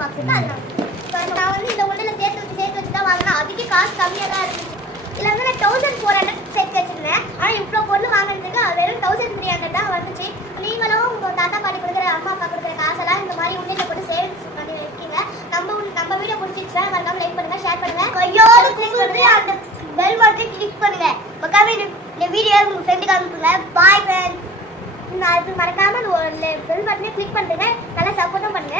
Description box இருக்கு. அது நான் வந்து இந்த உண்டியில் சேர்த்து வச்சு தான் வாங்கினேன். அதுக்கே காசு கம்மியாக தான் இருந்துச்சு. இதில் வந்து நான் 1400 சேர்த்து வச்சுருந்தேன். ஆனால் இவ்வளோ பொருள் வாங்கினதுக்கு வெறும் 1300 தான் வந்துச்சு. நீங்களும் உங்கள் தாத்தா பாட்டி கொடுக்குற அம்மா அப்பா கொடுக்குற காசெல்லாம் இந்த மாதிரி உண்டியில் போட்டு சேவிங்ஸ் பண்ணி வைக்கீங்க. நம்ம வீடியோ பிடிச்சிருச்சா மறக்காம லைக் பண்ணுங்க, ஷேர் பண்ணுங்க. கையோடு கும்பிட்டு அந்த பெல் பட்டனை கிளிக் பண்ணுங்க. மறக்காம இந்த வீடியோ உங்கள் ஃப்ரெண்டுக்கு அனுப்புங்க. பாய் ஃப்ரெண்ட். அது மறக்காம பெல் பட்டனை கிளிக் பண்ணுங்க. நல்லா சப்போர்ட்டும் பண்ணுங்க.